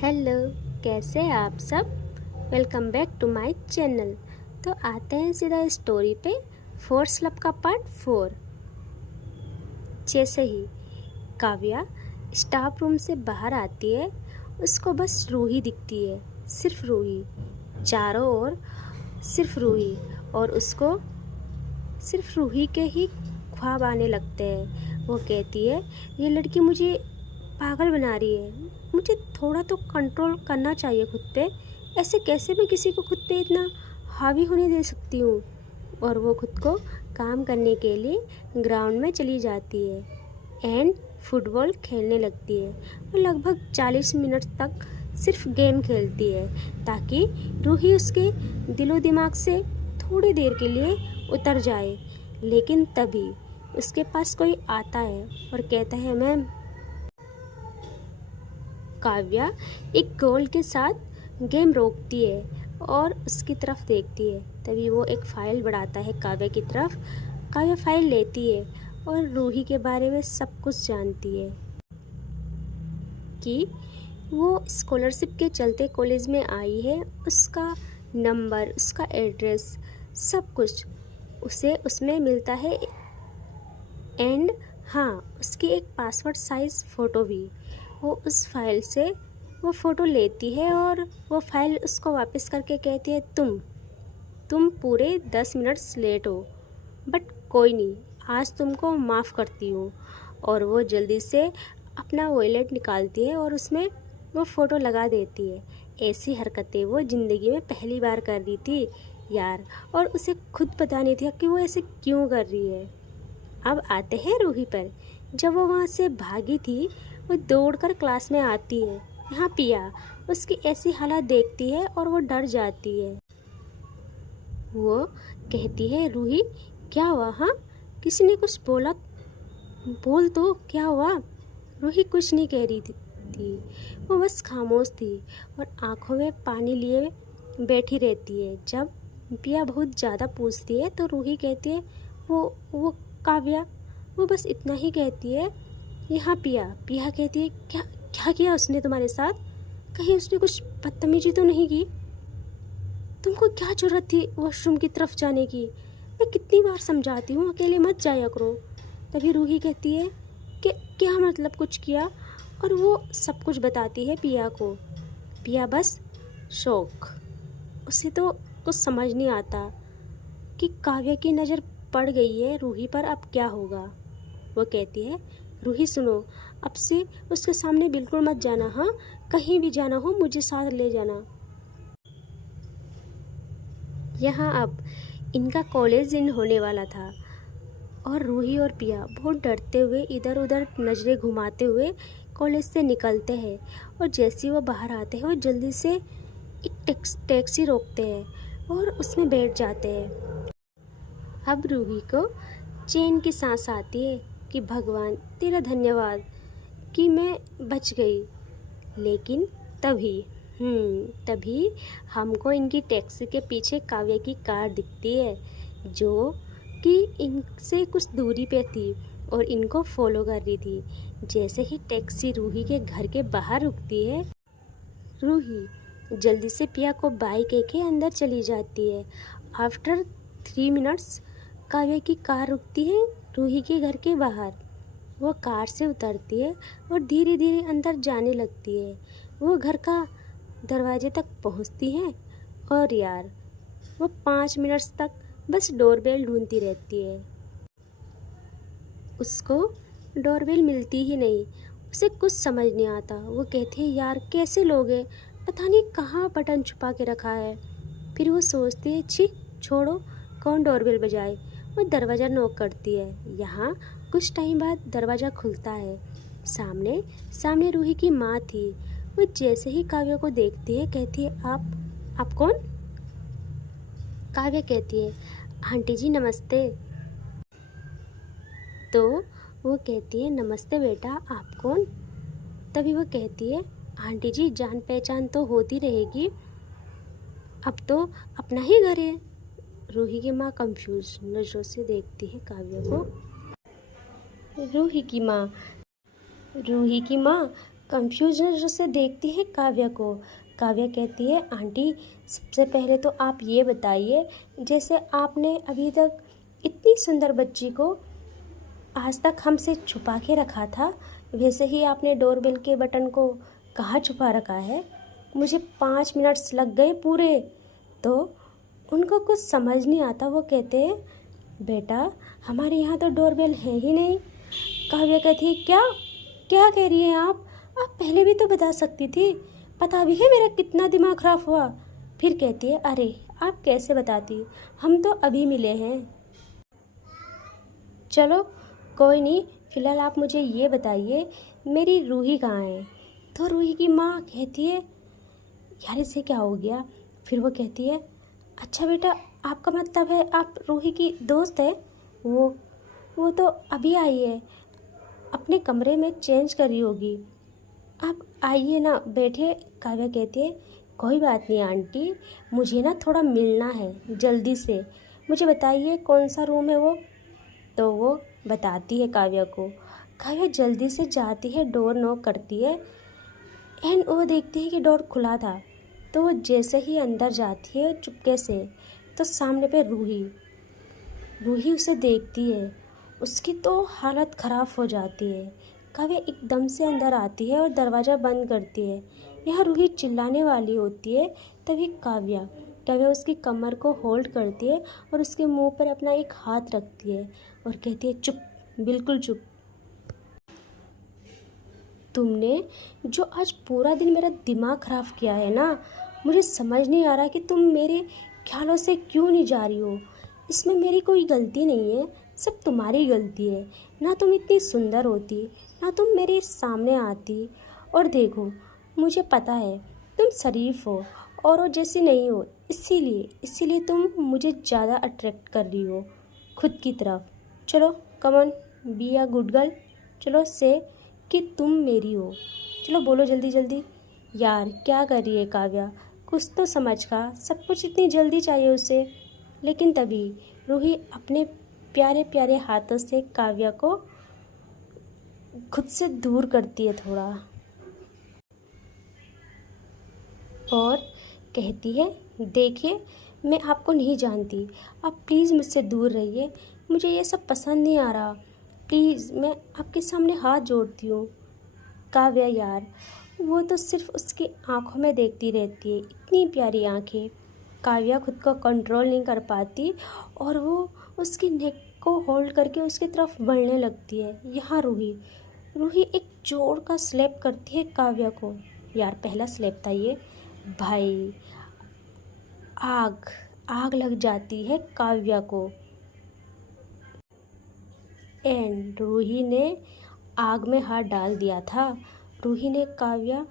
Hello, कैसे हैं आप सब। Welcome back to my channel. तो आते हैं सीधा स्टोरी पे। फोर्स लव का पार्ट 4। जैसे ही काव्या स्टाफ रूम से बाहर आती है, उसको बस रूही दिखती है, सिर्फ रूही। चारों ओर सिर्फ रूही, और उसको सिर्फ रूही के ही ख्वाब आने लगते हैं। वो कहती है, ये लड़की मुझे पागल बना रही है, मुझे थोड़ा तो कंट्रोल करना चाहिए खुद पे। ऐसे कैसे मैं किसी को खुद पे इतना हावी होने दे सकती हूँ। और वो खुद को काम करने के लिए ग्राउंड में चली जाती है एंड फुटबॉल खेलने लगती है। वो लगभग 40 मिनट तक सिर्फ गेम खेलती है ताकि रूही उसके दिलो दिमाग से थोड़ी देर के लिए उतर जाए। लेकिन तभी उसके पास कोई आता है और कहता है, मैम। काव्या एक गोल के साथ गेम रोकती है और उसकी तरफ देखती है। तभी वो एक फाइल बढ़ाता है काव्या की तरफ। काव्या फाइल लेती है और रूही के बारे में सब कुछ जानती है कि वो स्कॉलरशिप के चलते कॉलेज में आई है। उसका नंबर, उसका एड्रेस, सब कुछ उसे उसमें मिलता है। एंड हाँ, उसकी एक पासपोर्ट साइज़ फ़ोटो भी। वो उस फाइल से वो फ़ोटो लेती है और वो फाइल उसको वापस करके कहती है, तुम पूरे 10 मिनट्स लेट हो, बट कोई नहीं, आज तुमको माफ़ करती हूँ। और वो जल्दी से अपना वॉलेट निकालती है और उसमें वो फ़ोटो लगा देती है। ऐसी हरकतें वो ज़िंदगी में पहली बार कर रही थी यार, और उसे खुद पता नहीं था कि वो ऐसे क्यों कर रही है। अब आते हैं रूही पर। जब वो वहाँ से भागी थी, वो दौड़कर क्लास में आती है। यहाँ पिया उसकी ऐसी हालत देखती है और वो डर जाती है। वो कहती है, रूही क्या हुआ? हाँ, किसी ने कुछ बोला? बोल तो, क्या हुआ? रूही कुछ नहीं कह रही थी। वो बस खामोश थी और आंखों में पानी लिए बैठी रहती है। जब पिया बहुत ज़्यादा पूछती है तो रूही कहती है, वो काव्या। वो बस इतना ही कहती है। यहाँ पिया कहती है, क्या क्या किया उसने तुम्हारे साथ? कहीं उसने कुछ बदतमीजी तो नहीं की? तुमको क्या जरूरत थी वॉशरूम की तरफ जाने की? मैं कितनी बार समझाती हूँ अकेले मत जाया करो। तभी रूही कहती है कि क्या मतलब कुछ किया, और वो सब कुछ बताती है पिया को। पिया बस शौक, उसे तो कुछ समझ नहीं आता कि काव्या की नज़र पड़ गई है रूही पर, अब क्या होगा। वो कहती है, रूही सुनो, अब से उसके सामने बिल्कुल मत जाना। हाँ, कहीं भी जाना हो मुझे साथ ले जाना। यहाँ अब इनका कॉलेज इन होने वाला था और रूही और पिया बहुत डरते हुए इधर उधर नज़रें घुमाते हुए कॉलेज से निकलते हैं। और जैसे ही वो बाहर आते हैं, वो जल्दी से एक टैक्सी रोकते हैं और उसमें बैठ जाते हैं। अब रूही को चैन की सांस आती है कि भगवान तेरा धन्यवाद कि मैं बच गई। लेकिन तभी तभी हमको इनकी टैक्सी के पीछे काव्या की कार दिखती है, जो कि इनसे कुछ दूरी पे थी और इनको फॉलो कर रही थी। जैसे ही टैक्सी रूही के घर के बाहर रुकती है, रूही जल्दी से पिया को बाय कह के अंदर चली जाती है। आफ्टर 3 मिनट्स काव्या की कार रुकती है रूही के घर के बाहर। वो कार से उतरती है और धीरे धीरे अंदर जाने लगती है। वो घर का दरवाजे तक पहुंचती है और यार, वो 5 मिनट्स तक बस डोरबेल ढूंढती रहती है। उसको डोरबेल मिलती ही नहीं। उसे कुछ समझ नहीं आता। वो कहती है, यार कैसे लोग हैं, पता नहीं कहाँ बटन छुपा के रखा है। फिर वो सोचती है, छी छोड़ो, कौन डोरबेल बजाए। वो दरवाज़ा नॉक करती है। यहाँ कुछ टाइम बाद दरवाज़ा खुलता है। सामने सामने रूही की माँ थी। वो जैसे ही काव्या को देखती है, कहती है, आप कौन? काव्या कहती है, आंटी जी नमस्ते। तो वो कहती है, नमस्ते बेटा, आप कौन? तभी वो कहती है, आंटी जी जान पहचान तो होती रहेगी, अब तो अपना ही घर है। रूही की माँ कंफ्यूज नज़रों से देखती है काव्या को। रूही की माँ कंफ्यूजन से देखती है काव्या को। काव्या कहती है, आंटी सबसे पहले तो आप ये बताइए, जैसे आपने अभी तक इतनी सुंदर बच्ची को आज तक हमसे छुपा के रखा था, वैसे ही आपने डोरबेल के बटन को कहाँ छुपा रखा है? मुझे 5 मिनट्स लग गए पूरे। तो उनको कुछ समझ नहीं आता। वो कहते हैं, बेटा हमारे यहाँ तो डोरबेल है ही नहीं। काव्या कहती है, क्या क्या कह रही हैं आप पहले भी तो बता सकती थी। पता भी है मेरा कितना दिमाग खराब हुआ। फिर कहती है, अरे आप कैसे बताती, हम तो अभी मिले हैं। चलो कोई नहीं, फ़िलहाल आप मुझे ये बताइए मेरी रूही कहाँ है? तो रूही की माँ कहती है, यार इसे क्या हो गया? फिर वो कहती है, अच्छा बेटा आपका मतलब है आप रूही की दोस्त है? वो तो अभी आई है, अपने कमरे में चेंज करी होगी। आप आइए ना, बैठे। काव्या कहती है, कोई बात नहीं आंटी, मुझे ना थोड़ा मिलना है जल्दी से, मुझे बताइए कौन सा रूम है वो। तो वो बताती है काव्या को। काव्या जल्दी से जाती है, डोर नॉक करती है एंड वो देखती है कि डोर खुला था। तो वो जैसे ही अंदर जाती है चुपके से, तो सामने पे रूही उसे देखती है। उसकी तो हालत ख़राब हो जाती है। काव्या एकदम से अंदर आती है और दरवाज़ा बंद करती है। यहाँ रूही चिल्लाने वाली होती है, तभी काव्या उसकी कमर को होल्ड करती है और उसके मुंह पर अपना एक हाथ रखती है और कहती है, चुप, बिल्कुल चुप। तुमने जो आज पूरा दिन मेरा दिमाग ख़राब किया है ना, मुझे समझ नहीं आ रहा कि तुम मेरे ख्यालों से क्यों नहीं जा रही हो। इसमें मेरी कोई गलती नहीं है, सब तुम्हारी गलती है। ना तुम इतनी सुंदर होती, ना तुम मेरे सामने आती। और देखो, मुझे पता है तुम शरीफ हो और वो जैसी नहीं हो, इसीलिए तुम मुझे ज़्यादा अट्रैक्ट कर रही हो खुद की तरफ। चलो come on, be a good girl. चलो से कि तुम मेरी हो। चलो बोलो जल्दी जल्दी। यार क्या कर रही है काव्या, कुछ तो समझ का, सब कुछ इतनी जल्दी चाहिए उसे। लेकिन तभी रूही अपने प्यारे प्यारे हाथों से काव्या को खुद से दूर करती है थोड़ा और कहती है, देखिए मैं आपको नहीं जानती, आप प्लीज़ मुझसे दूर रहिए, मुझे ये सब पसंद नहीं आ रहा। प्लीज़ मैं आपके सामने हाथ जोड़ती हूँ। काव्या यार, वो तो सिर्फ उसकी आंखों में देखती रहती है, इतनी प्यारी आंखें। काव्या खुद को कंट्रोल नहीं कर पाती और वो उसकी नेक को होल्ड करके उसकी तरफ बढ़ने लगती है। यहाँ रूही एक जोर का स्लैप करती है काव्या को। यार पहला स्लैप था ये। भाई आग लग जाती है काव्या को एंड रूही ने आग में हाथ डाल दिया था। रूही ने काव्या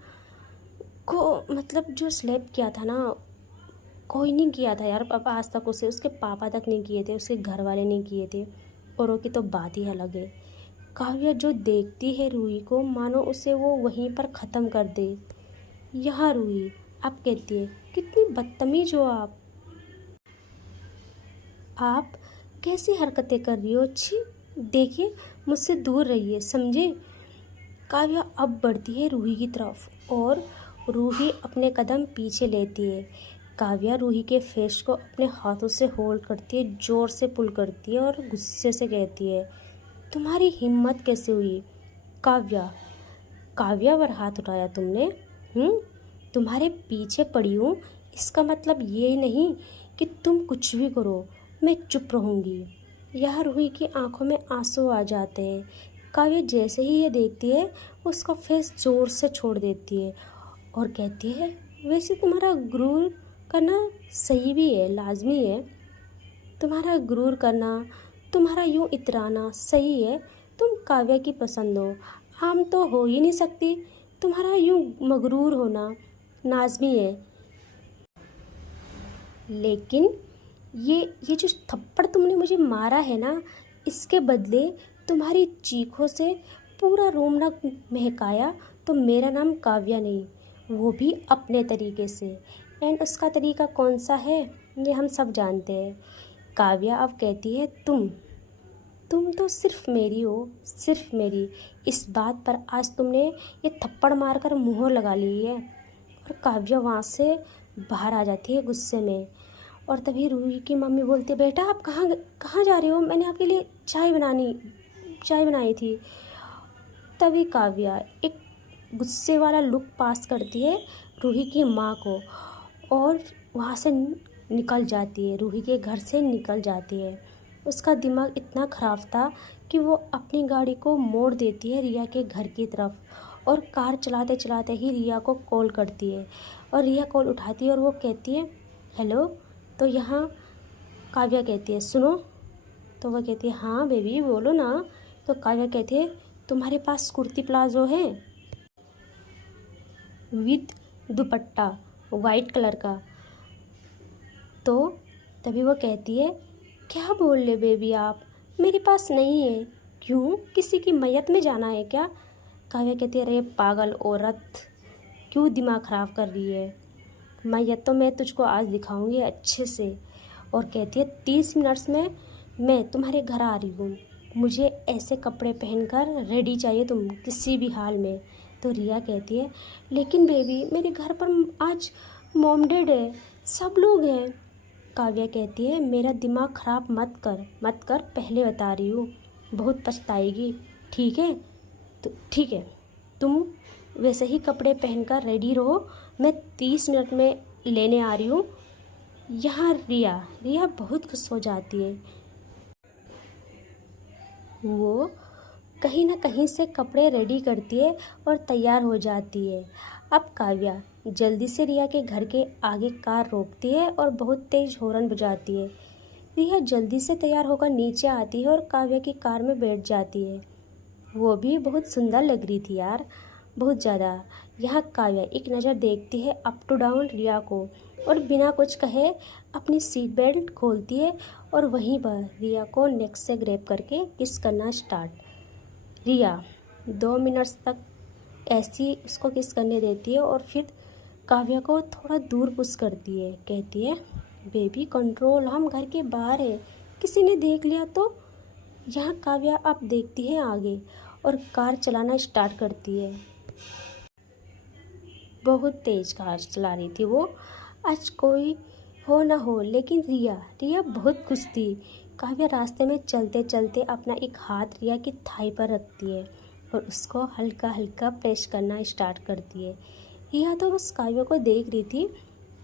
को मतलब जो स्लैप किया था ना, कोई नहीं किया था यार अब आज तक उसे, उसके पापा तक नहीं किए थे, उसके घर वाले नहीं किए थे, औरों की तो बात ही अलग है। काव्या जो देखती है रूही को, मानो उसे वो वहीं पर ख़त्म कर दे। यहाँ रूही अब कहती है, कितनी बदतमीज हो आप कैसी हरकतें कर रही हो, छी, देखिए मुझसे दूर रहिए, समझे। काव्या अब बढ़ती है रूही की तरफ और रूही अपने कदम पीछे लेती है। काव्या रूही के फेस को अपने हाथों से होल्ड करती है, ज़ोर से पुल करती है और गुस्से से कहती है, तुम्हारी हिम्मत कैसे हुई काव्या पर हाथ उठाया तुमने? तुम्हारे पीछे पड़ी हूँ, इसका मतलब ये नहीं कि तुम कुछ भी करो मैं चुप रहूँगी। यह रूही की आंखों में आंसू आ जाते हैं। काव्या जैसे ही ये देखती है, उसका फेस ज़ोर से छोड़ देती है और कहती है, वैसे तुम्हारा गुरूर करना सही भी है, लाजमी है। तुम्हारा गुरूर करना, तुम्हारा यूँ इतराना सही है। तुम काव्या की पसंद हो, आम तो हो ही नहीं सकती। तुम्हारा यूँ मगरूर होना लाजमी है। लेकिन ये जो थप्पड़ तुमने मुझे मारा है ना, इसके बदले तुम्हारी चीखों से पूरा रूम ना महकाया तो मेरा नाम काव्या नहीं, वो भी अपने तरीके से। एंड उसका तरीका कौन सा है, ये हम सब जानते हैं। काव्या अब कहती है, तुम तो सिर्फ मेरी हो, सिर्फ मेरी। इस बात पर आज तुमने ये थप्पड़ मारकर मुहर लगा ली है। और काव्या वहाँ से बाहर आ जाती है गुस्से में। और तभी रूही की मम्मी बोलती है, बेटा आप कहाँ कहाँ जा रहे हो, मैंने आपके लिए चाय बनाई थी। तभी काव्या एक गुस्से वाला लुक पास करती है रूही की माँ को और वहाँ से निकल जाती है, रूही के घर से निकल जाती है। उसका दिमाग इतना ख़राब था कि वो अपनी गाड़ी को मोड़ देती है रिया के घर की तरफ और कार चलाते चलाते ही रिया को कॉल करती है। और रिया कॉल उठाती है और वो कहती है, हेलो। तो यहाँ काव्या कहती है, सुनो। तो वह कहती है, हाँ बेबी बोलो ना। तो काव्या कहती है, तुम्हारे पास कुर्ती प्लाजो है विद दुपट्टा वाइट कलर का? तो तभी वो कहती है, क्या बोल रहे बेबी आप, मेरे पास नहीं है। क्यों, किसी की मैयत में जाना है क्या? काव्या कहती है, अरे पागल औरत, क्यों दिमाग ख़राब कर रही है, मैयत तो मैं तुझको आज दिखाऊंगी अच्छे से। और कहती है, 30 मिनट्स में मैं तुम्हारे घर आ रही हूँ, मुझे ऐसे कपड़े पहनकर रेडी चाहिए तुम किसी भी हाल में। तो रिया कहती है, लेकिन बेबी मेरे घर पर आज मॉम डैड है, सब लोग हैं। काव्या कहती है, मेरा दिमाग ख़राब मत कर, पहले बता रही हूँ, बहुत पछताएगी। ठीक है, तो ठीक है, तुम वैसे ही कपड़े पहनकर रेडी रहो, मैं 30 मिनट में लेने आ रही हूँ। यहाँ रिया बहुत खुश हो जाती है। वो कहीं ना कहीं से कपड़े रेडी करती है और तैयार हो जाती है। अब काव्या जल्दी से रिया के घर के आगे कार रोकती है और बहुत तेज़ हॉर्न बजाती है। रिया जल्दी से तैयार होकर नीचे आती है और काव्या की कार में बैठ जाती है। वो भी बहुत सुंदर लग रही थी यार, बहुत ज़्यादा। यहाँ काव्या एक नज़र देखती है अप टू डाउन रिया को और बिना कुछ कहे अपनी सीट बेल्ट खोलती है और वहीं पर रिया को नेक से ग्रैब करके किस करना स्टार्ट। रिया 2 मिनट्स तक ऐसी उसको किस करने देती है और फिर काव्या को थोड़ा दूर पुश करती है। कहती है, बेबी कंट्रोल, हम घर के बाहर है, किसी ने देख लिया तो। यहाँ काव्या अब देखती है आगे और कार चलाना स्टार्ट करती है। बहुत तेज़ कार चला रही थी वो। आज कोई हो ना हो, लेकिन रिया बहुत खुश थी। काव्या रास्ते में चलते चलते अपना एक हाथ रिया की थाई पर रखती है और उसको हल्का हल्का प्रेस करना स्टार्ट करती है। रिया तो बस काव्या को देख रही थी।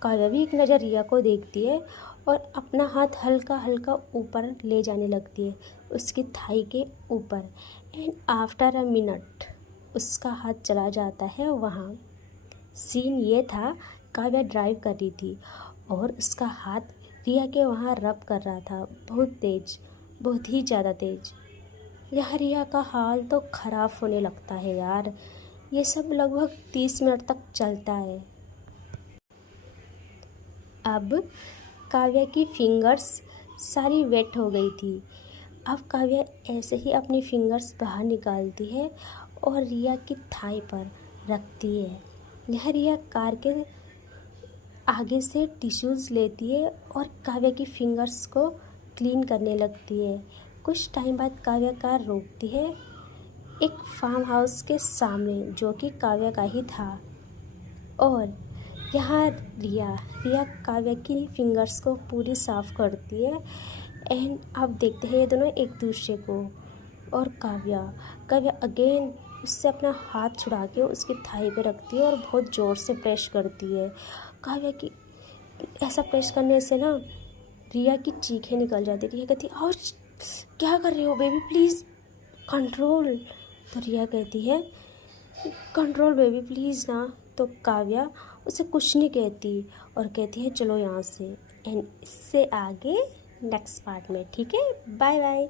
काव्या भी एक नज़र रिया को देखती है और अपना हाथ हल्का हल्का ऊपर ले जाने लगती है उसकी थाई के ऊपर। एंड आफ्टर अ मिनट उसका हाथ चला जाता है वहाँ। सीन ये था, काव्या ड्राइव कर रही थी और उसका हाथ रिया के वहाँ रब कर रहा था, बहुत तेज़, बहुत ही ज़्यादा तेज़। यह रिया का हाल तो ख़राब होने लगता है यार। ये सब लगभग 30 मिनट तक चलता है। अब काव्या की फिंगर्स सारी वेट हो गई थी। अब काव्या ऐसे ही अपनी फिंगर्स बाहर निकालती है और रिया की थाई पर रखती है। यह रिया कार के आगे से टिश्यूज़ लेती है और काव्या की फिंगर्स को क्लीन करने लगती है। कुछ टाइम बाद काव्या कार रोकती है एक फार्म हाउस के सामने, जो कि काव्या का ही था। और यहाँ रिया काव्या की फिंगर्स को पूरी साफ़ करती है। एंड अब देखते हैं ये दोनों एक दूसरे को। और काव्या अगेन उससे अपना हाथ छुड़ा के उसकी थाई पे रखती है और बहुत ज़ोर से प्रेस करती है। काव्या की ऐसा प्रेस करने से ना रिया की चीखें निकल जाती। रिया कहती है, और क्या कर रहे हो बेबी, प्लीज़ कंट्रोल। तो रिया कहती है, कंट्रोल बेबी प्लीज़ ना। तो काव्या उसे कुछ नहीं कहती और कहती है, चलो यहाँ से। एंड इससे आगे नेक्स्ट पार्ट में। ठीक है, बाय बाय।